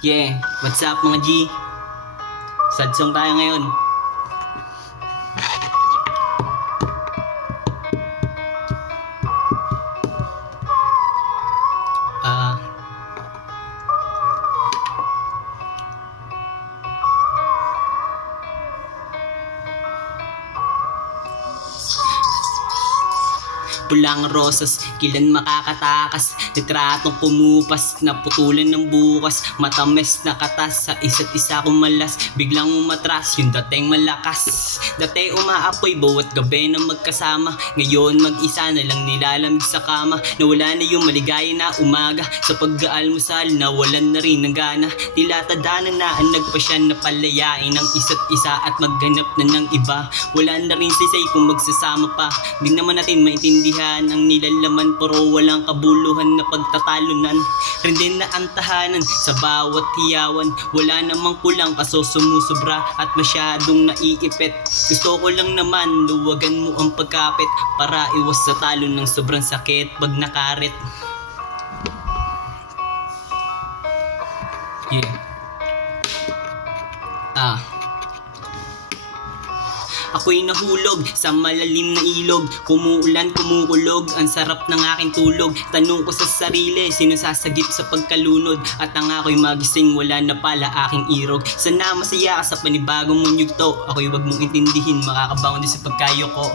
Yeah, what's up mga G? Sad song tayo ngayon. Ah, pulang rosas, kilan makakatakas, litratong kumupas, naputulan ng bukas, matamis na katas, sa isa't isa kumalas, biglang umatras, yung dating malakas. Dati umaapoy bawat gabi na magkasama, ngayon mag-isa na lang nilalamig sa kama, nawala na yung maligaya na umaga, sa pag-aalmusal nawalan na rin ng gana, tila tadanan na ang nagpasya na palayain ng isa't isa at maghanap na ng iba, wala na rin sisay kung magsasama pa, di naman natin maintindihan ang nilalaman, pero walang kabuluhan na pagtatalunan, rin din na ang tahanan sa bawat hiyawan, wala namang kulang kaso sumusubra at masyadong naiipit, gusto ko lang naman luwagan mo ang pagkapit para iwas sa talo ng sobrang sakit pag nakarit. Yeah. Ako'y nahulog sa malalim na ilog, kumuulan, kumukulog, ang sarap ng aking tulog. Tanong ko sa sarili, sino sasagip sa pagkalunod? At ang ako'y magising, wala na pala aking irog. Sana masaya ka sa panibagong mong yugto, ako'y wag mong intindihin, makakabangon din sa pagkayo ko.